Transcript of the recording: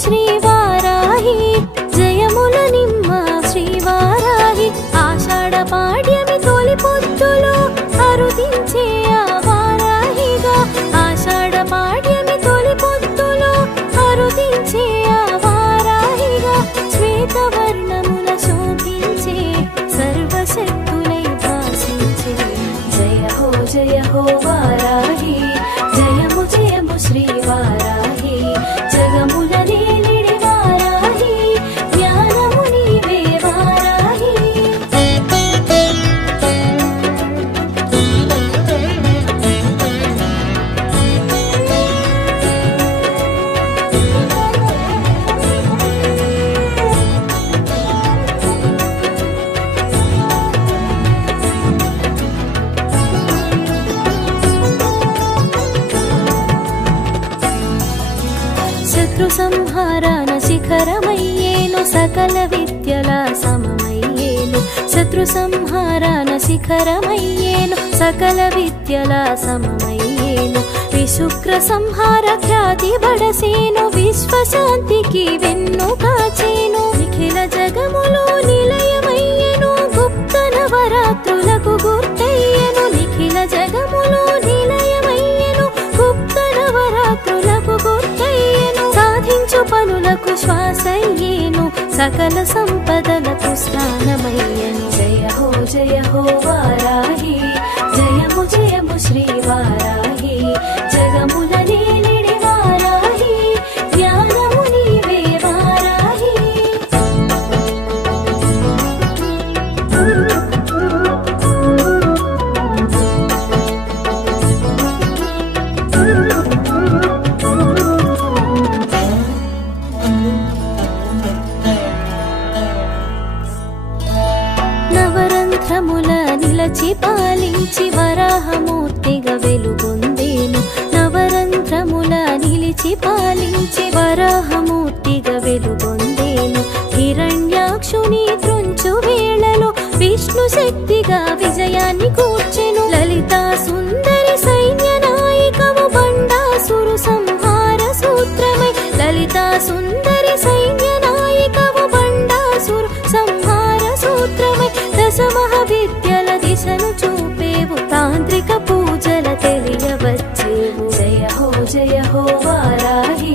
శ్రీవారాహి జయముల నిమ్మ శ్రీవారాహి ఆషాఢ పాడ్యమి తొలి పొద్దులో అరుదించే ఆ వారాహిగా ఆషాఢ పాడ్యమి తొలి పొద్దులో అరుదించే ఆ వారాహిగా శ్వేతవర్ణముల శోభించే సర్వశక్తులై భాషించే జయ హో వారాహి జయము జయము శ్రీవారాహి జగముల నేలిడి వారాహి జ్ఞానము నీవే వారాహి శత్రు సంహారాన శిఖరమయ్యేను సకల విద్యల సమమయ్యేను శత్రు సంహారాన శిఖరమయ్యేను సకల విద్యల సమమయ్యేను విశుక్ర సంహార ఖ్యాతి బడసేను విశ్వశాంతికి వెన్ను కాచేను నిఖిల జగములో నిలయమయ్యేను గుప్త నవరాత్రులకు గుర్తయ్యేను నిఖిల జగములో నిలయమయ్యేను గుప్త నవరాత్రులకు గుర్తయ్యేను సాధించు పనులకు శ్వాసయ్యేను సకల సంపదలకు స్థానమయ్యను జయ హో వారాహి జయము జయము శ్రీవారాహి జగముల నేలిడి వారాహి జ్ఞానము నీవే వారాహి నవరంధ్రముల నిలచి పాలించి వరాహమూర్తిగా వెలుగొందేను నవరంధ్రముల నిలిచి పాలించి వరాహమూర్తిగా వెలుగొందేను హిరణ్యాక్షుని త్రుంచు వేళలో విష్ణు శక్తిగా విజయాన్ని కూర్చెను లలితా సుందరి సైన్య నాయకము బండాసురు సంహార సూత్రమై లలితా సుందరి సైన్య నాయకము బండాసురు సంహార సూత్రమై దశ మహావిద్యల దిశను చూపేవు తాంత్రిక పూజల తెలియవచ్చేవు జయ హో వారాహి